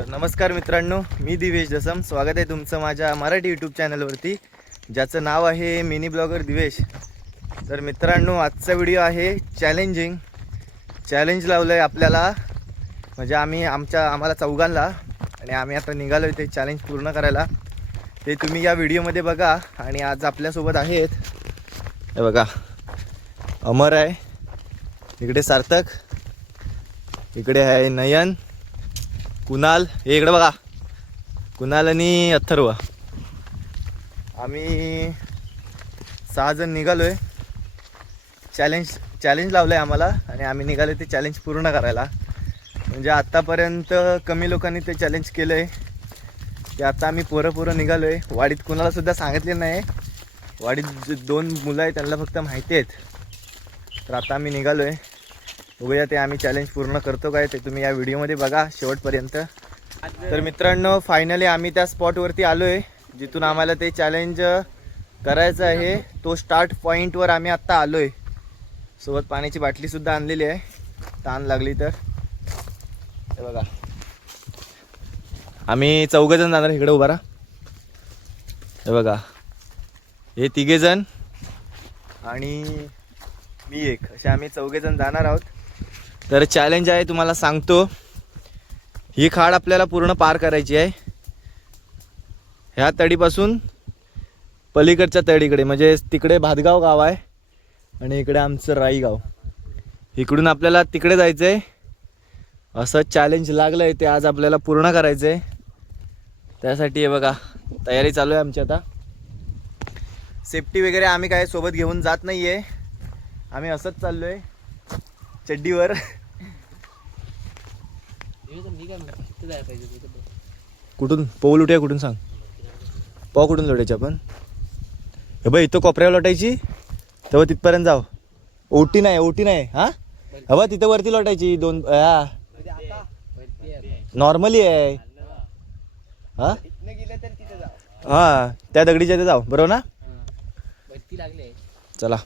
तर नमस्कार मित्रांनो, मी दिवेश दसम. स्वागत आहे तुमचं माझ्या मराठी यूट्यूब चॅनलवरती, ज्याचं नाव आहे मिनी ब्लॉगर दिवेश. तर मित्रांनो, आजचा व्हिडिओ आहे चॅलेंज लावलं आहे आपल्याला, म्हणजे आम्हाला चौघांना, आणि आम्ही आता निघालो आहे ते चॅलेंज पूर्ण करायला. ते तुम्ही या व्हिडिओमध्ये बघा. आणि आज आपल्यासोबत आहेत, हे बघा, अमर आहे, इकडे सार्थक, इकडे आहे नयन, कुणाल, हे इकडे बघा, कुणाल आणि अथर्व. आम्ही 6 जण निघालो आहे. चॅलेंज लावलं आहे आम्हाला, आणि आम्ही निघालो ते चॅलेंज पूर्ण करायला. म्हणजे आत्तापर्यंत कमी लोकांनी ते चॅलेंज केलं आहे, की आता आम्ही पोरं निघालो आहे. वाडीत कुणालासुद्धा सांगितले नाही. वाडीत 2 मुलं आहेत, त्यांना फक्त माहिती आहेत. तर आता आम्ही निघालो आहे. बघूया ते आम्ही चॅलेंज पूर्ण करतो काय, ते तुम्ही या व्हिडिओमध्ये बघा शेवटपर्यंत. तर मित्रांनो, फायनली आम्ही त्या स्पॉटवरती आलो आहे, जिथून आम्हाला ते चॅलेंज करायचं आहे. तो स्टार्ट पॉईंटवर आम्ही आत्ता आलो आहे. सोबत पाण्याची बाटलीसुद्धा आणलेली आहे, तहान लागली तर. हे बघा, आम्ही 4 जण जाणार. इकडे उभा राहा. हे बघा, हे 3 जण आणि मी एक, असे आम्ही 4 जण जाणार आहोत. तर चॅलेंज आहे, तुम्हाला सांगतो. ही खाड आपल्याला पूर्ण पार करायची आहे. ह्या तडीपासून पलीकडच्या तडीकडे, म्हणजे तिकडे भातगाव गाव आहे आणि इकडे आमचं राई गाव. इकडून आपल्याला तिकडे जायचं आहे. असं चॅलेंज लागलं आहे, ते आज आपल्याला पूर्ण करायचं आहे. त्यासाठी हे बघा, तयारी चालू आहे आमची. आता सेफ्टी वगैरे आम्ही काय सोबत घेऊन जात नाही आहे. आम्ही असंच चाललो आहे चड्डीवर. कुठून पौल उठूया, कुठून सांग, पाव कुठून लोटायची आपण? हे बाई, इथं कोपऱ्यावर लोटायची, तेव्हा तिथपर्यंत जाऊ. ओटी नाही हा. हवा तिथं वरती लोटायची 2. नॉर्मली आहे हा. हा, त्या दगडीच्या इथे जाऊ, बरोबर ना? चला.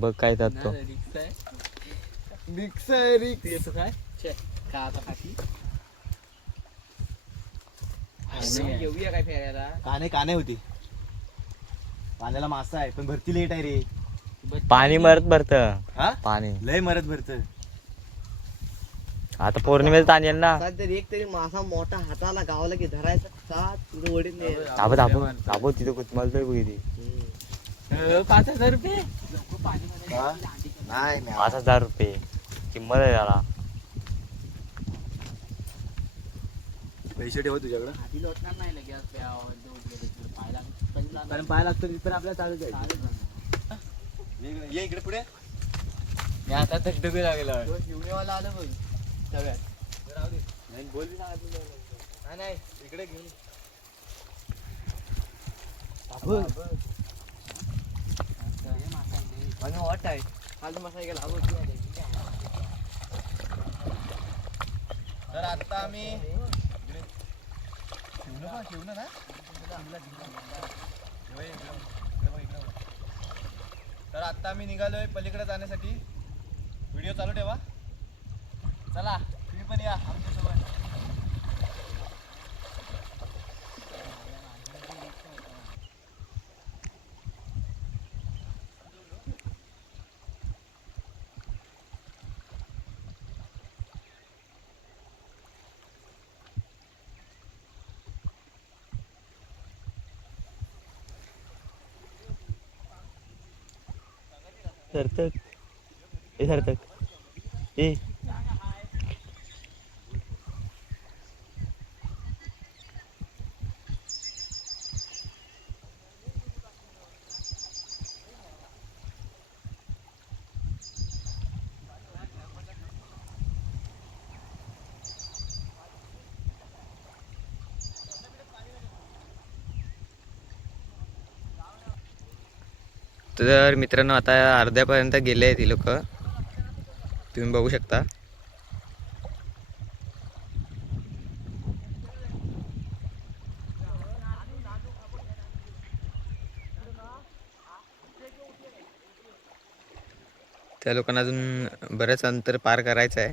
बघ काय त्यात तो रिक्स काय काने होती. पाण्याला मासा आहे, पण भरती लेट आहे रे. पाणी मरत भरत, पाणी लय मरत भरत. आता पौर्णिमेला ताण येईल ना. एक तरी मासा मोठा हाताला गावाला की धरायचा का तुझं वडील दाबो तिथं कुचमलतोय बघ इथे. 5,000 रुपये नाही 5,000 रुपये किंमत आहे त्याला. पैसे ठेव तुझ्याकडे, आधी लोटणार नाही लगेच. कारण पाय लागतो तिथपर्यंत आपल्याला चालू जायचं. ये इकडे पुढे. मी आता धगधगू लागला. घेऊनवाला आलं बघ सगळ्यात. बोल बी सांगितलं नाही, इकडे घेऊन वाट आहे. खाली मसाला गेला. तर आता आम्ही तर आता आम्ही निघालोय पलीकडे जाण्यासाठी. व्हिडिओ चालू ठेवा. चला, तुम्ही पण या आमच्यासोबत. सार्थक ए तर मित्रांनो, आता अर्ध्यापर्यंत गेले आहेत ती लोक, तुम्ही बघू शकता. त्या लोकांना अजून बरंच अंतर पार करायचं आहे.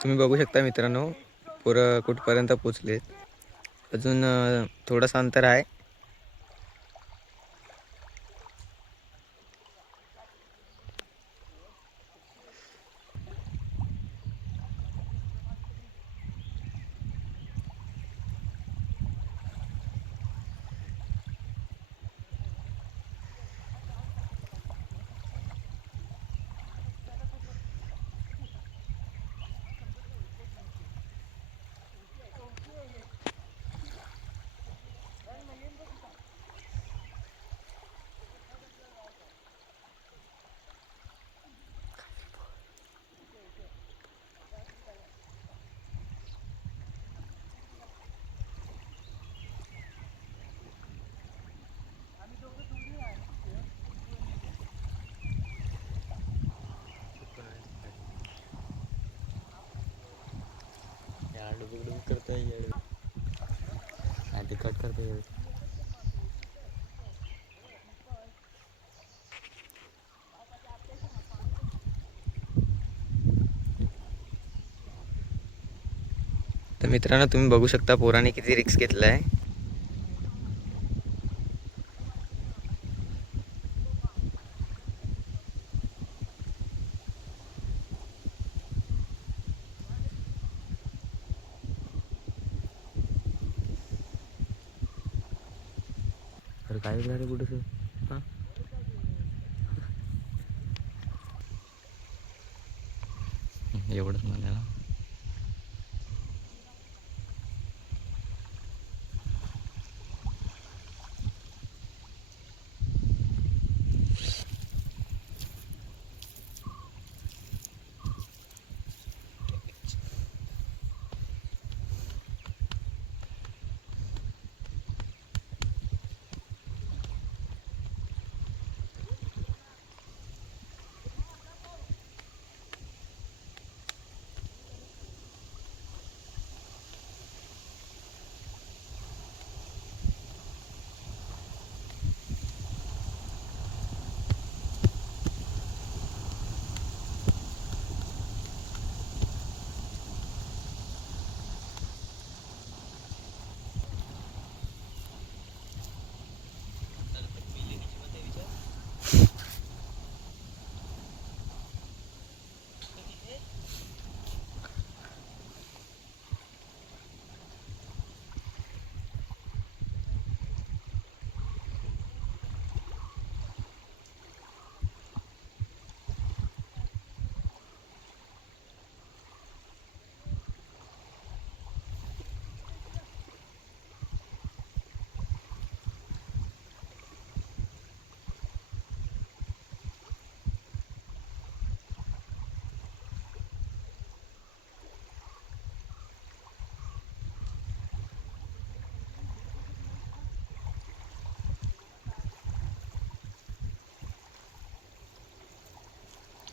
तुम्ही बघू शकता मित्रांनो, पोरं कुठपर्यंत पोचलेत. अजून थोडंसं अंतर आहे. कट करता येईल. तर मित्रांनो, तुम्ही बघू शकता पोराने किती रिस्क घेतलाय. अरे काय झालं कुठे हां एवढंच म्हणाला.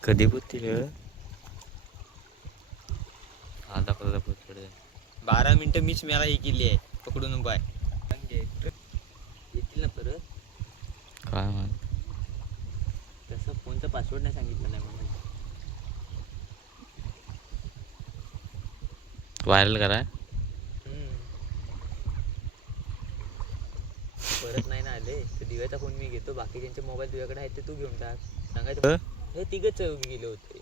कधी पोचतील आता परत पोचले 12 मिनिटं मीच मला हे केली आहे पकडून उभा आहे येतील ना परत काय माहित तसं फोनचा पासवर्ड नाही सांगितलं नाही म्हणून व्हायरल करा परत नाही ना आले तर दिव्याचा फोन मी घेतो बाकी ज्यांचे मोबाईल तुझ्याकडे आहेत ते तू घेऊन टाक सांगायचं हे तिघच गेले होते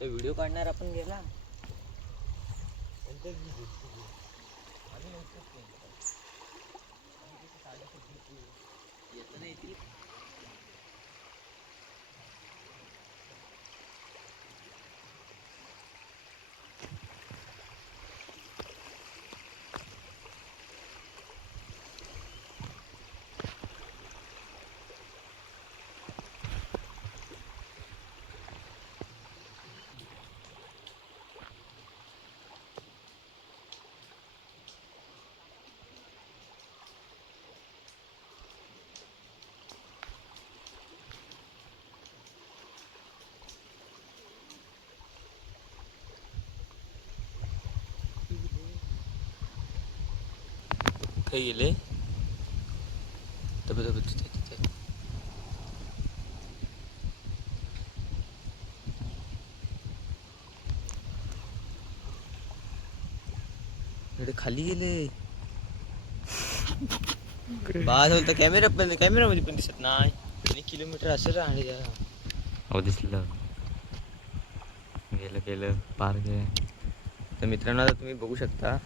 व्हिडिओ काढणार आपण गेला काही गेले खाली गेले बाद होतं कॅमेरामध्ये पण दिसत नाही 1 किलोमीटर असं राहणे जरा हो दिसलं गेलं पार्क तर मित्रांनो आता तुम्ही बघू शकता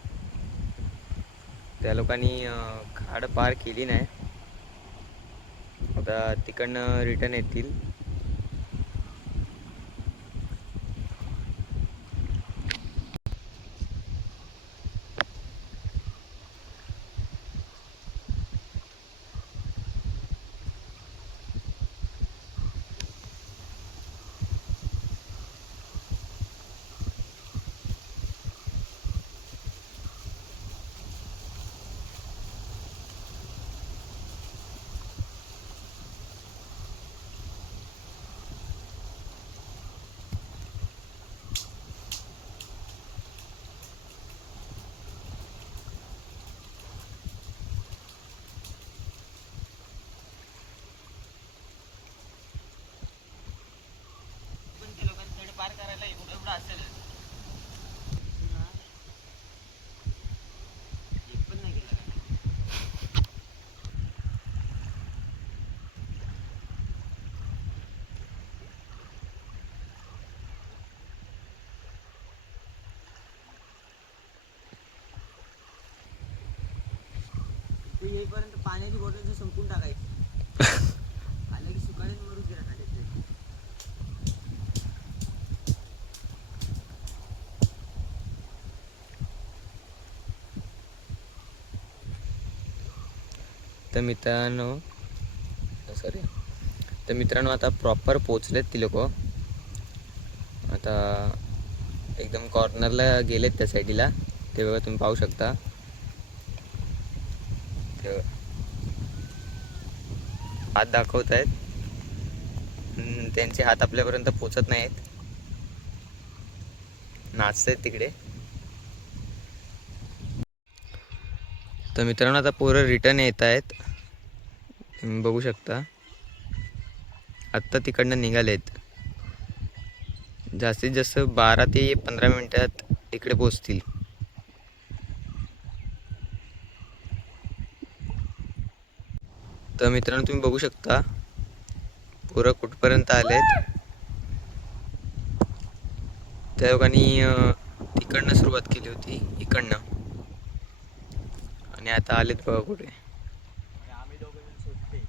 त्या लोकांनी खाड पार केली नाही आता तिकडनं रिटर्न येतील पार करायला एवढं असेल एक पण नाही गेला तू येईपर्यंत पाण्याची बॉटल संपून टाकायची आलं की सुकाळीच मरू दिला खाली तर मित्रांनो आता प्रॉपर पोचलेत ती लोक आता एकदम कॉर्नरला गेलेत त्या साईडला ते बघा तुम्ही पाहू शकता ते हात दाखवत आहेत त्यांचे हात आपल्यापर्यंत पोचत नाहीत नाचत आहेत तिकडे तर मित्रांनो आता पोरं रिटर्न येत आहेत तुम्ही बघू शकता आत्ता तिकडनं निघालेत जास्तीत जास्त 12 ते 15 मिनिटात इकडे पोचतील तर मित्रांनो तुम्ही बघू शकता पोरं कुठपर्यंत आलेत त्या लोकांनी तिकडनं सुरुवात केली होती इकडनं आणि आता आलेत बघा कुठे आम्ही दोघं सुटते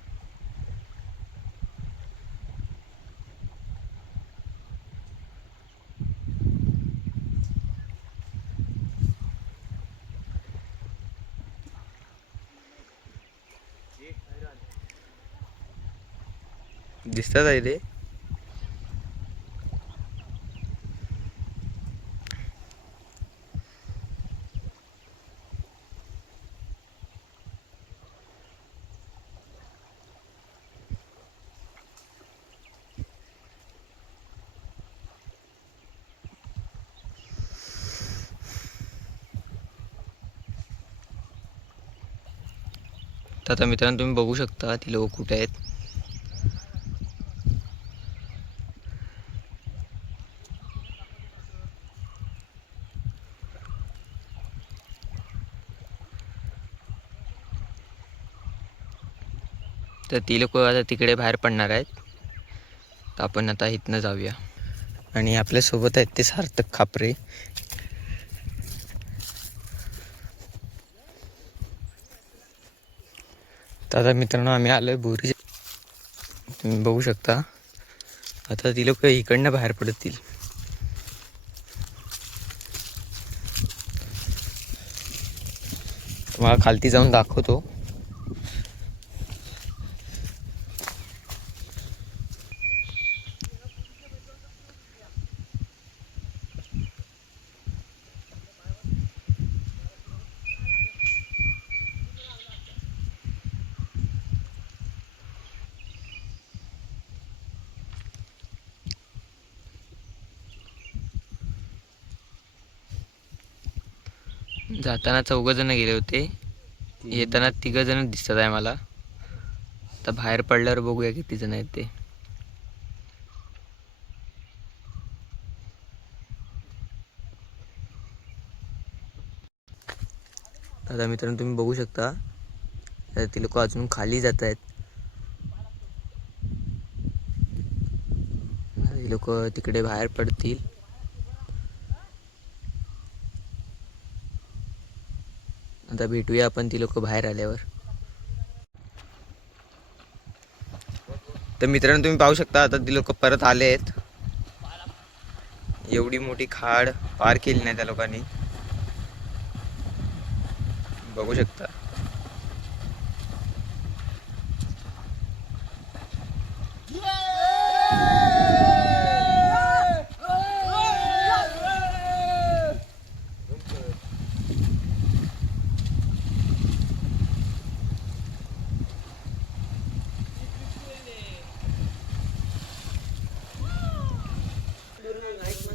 दिसतात आहे ते तर आता मित्रांनो तुम्ही बघू शकता ती लोक कुठे आहेत. तर ती लोक आता तिकडे बाहेर पडणार आहेत. तर आपण आता इथनं जाऊया. आणि आपल्यासोबत आहेत ते सार्थक खापरे. तर आता मित्रांनो आम्ही आलोय बोरी. तुम्ही बघू शकता आता ती लोक इकडनं बाहेर पडतील. तुम्हाला खालती जाऊन दाखवतो. जाताना 4 जण गेले होते, येताना 3 जण दिसत आहे मला. आता बाहेर पडल्यावर बघूया किती जण आहेत ते. आता मित्रांनो तुम्ही बघू शकता ते लोक अजून खाली जात आहेत. हे लोक तिकडे बाहेर पडतील. आता भेटूया आपण ती लोक बाहेर आल्यावर. तर मित्रांनो तुम्ही पाहू शकता आता ती लोक परत आले आहेत. एवढी मोठी खाड पार केली नाही त्या लोकांनी, बघू शकता.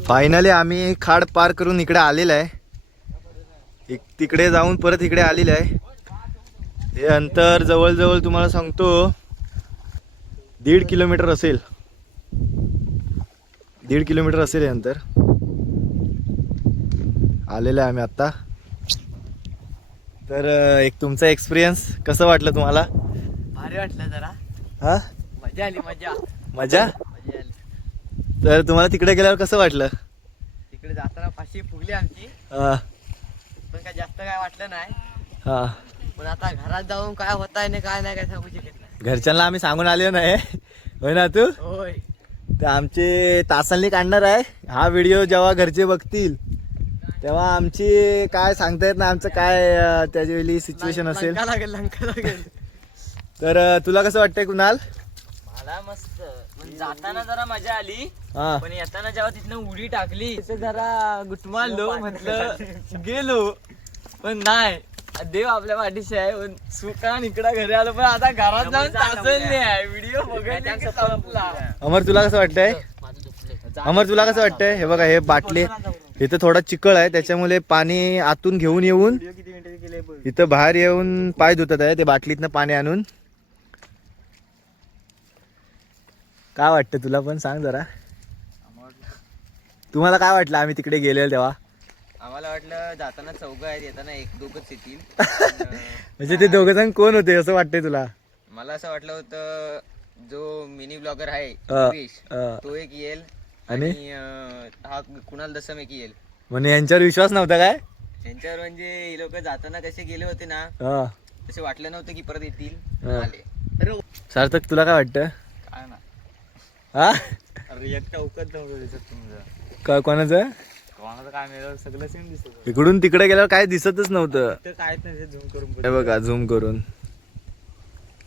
फायनली आम्ही खाड पार करून इकडे आलेलं आहे. तिकडे जाऊन परत इकडे आलेलं आहे. हे अंतर जवळजवळ तुम्हाला सांगतो 1.5 किलोमीटर असेल. 1.5 किलोमीटर असेल हे अंतर. आलेलं आहे आम्ही आत्ता. तर एक तुमचा एक्सपिरियन्स कसं वाटलं तुम्हाला? भारी वाटलं जरा. हा मजा आली मजा. मजा. मजा आली. तर तुम्हाला तिकडे गेल्यावर कसं वाटलं? तिकडे जाताना फाशी फुगली आमची, हा पण काय जास्त काय वाटलं नाही. हा. पण आता घरात जाऊन काय होत आहे ना काय नाही काय सांगू शकत नाही. घरच्यांना आम्ही सांगून आलो नाही, होय ना तू? होय. तर आमचे तासांनी काढणार आहे हा व्हिडिओ. जेव्हा घरचे बघतील तेव्हा आमची काय सांगता येत नाही आमचं काय त्याच्या वेळी सिच्युएशन असेल. लंका लागेल. तर तुला कसं वाटतंय कुणाल? मला मस्त. पण जाताना जरा मजा आली, हा पण येताना जेव्हा तिथनं उडी टाकली तिथे जरा गुटमारलो, म्हटलं गेलो. पण नाही, देव आपल्या पाठीशी आहे. पण सुकान इकडं घरी आलो, पण आता घरात जाऊन तासले आहे. व्हिडिओ बघायला संपला. अमर तुला कसं वाटतंय? अमर तुला कसं वाटतंय? हे बघा हे बाटले इथं थोडा चिकळ आहे, त्याच्यामुळे पाणी आतून घेऊन येऊन इथं बाहेर येऊन पाय धुतात आहे ते बाटलीतनं पाणी आणून. काय वाटतं तुला पण सांग जरा. तुम्हाला काय वाटलं आम्ही तिकडे गेलेलो तेव्हा? आम्हाला वाटलं जाताना 4 आहेत, येताना 1-2च येतील. म्हणजे ते दोघ जण कोण होते असं वाटतंय तुला? मला असं वाटलं होतं जो मिनी ब्लॉगर आहे अ, योगेश, अ. तो एक येईल आणि आणि हा कुणाल दसम एक येईल. म्हणजे यांच्यावर विश्वास नव्हता काय? त्यांच्यावर म्हणजे हे लोक जाताना कसे गेले होते ना, हा तसे वाटलं नव्हतं की परत येतील. हा. आले. सार्थक तुला काय वाटतं? काय ना, हा अरे एकटा उकत तुमचं कोणाचं? कोणाचं काय मिळालं सगळं सेम दिसत. इकडून तिकडे गेल्यावर काय दिसतच नव्हतं. काय नाही झूम करून हे बघा झूम करून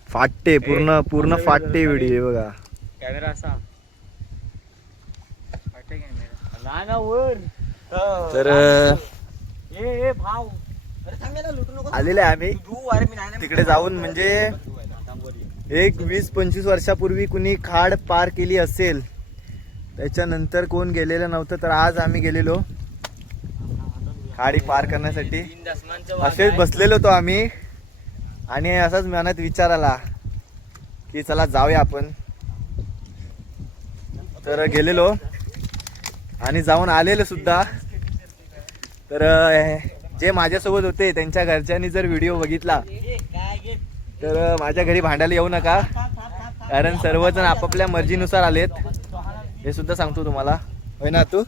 फाटते पूर्ण पूर्ण फाटते व्हिडिओ. हे बघा कॅमेरा असा वर तर ए भाव, अरे थांब ना, लुटू नको. आलेले आहे आम्ही तू अरे मी नाही तिकडे जाऊन. म्हणजे एक 20-25 वर्षापूर्वी कुणी खाड पार केली असेल, त्याच्यानंतर कोण गेलेलं नव्हतं. तर आज आम्ही गेलेलो खाडी पार करण्यासाठी. असेच बसलेलो होतो आम्ही आणि असाच मनात विचार आला की चला जाऊया आपण. तर गेलेलो आणि जाऊन आलेलो सुद्धा. तर जे माझ्यासोबत होते त्यांच्या घरच्यांनी जर व्हिडिओ बघितला तर माझ्या घरी भांडायला येऊ नका, कारण सर्वजण आपापल्या मर्जीनुसार आलेत, हे सुद्धा सांगतो तुम्हाला. होय ना तू?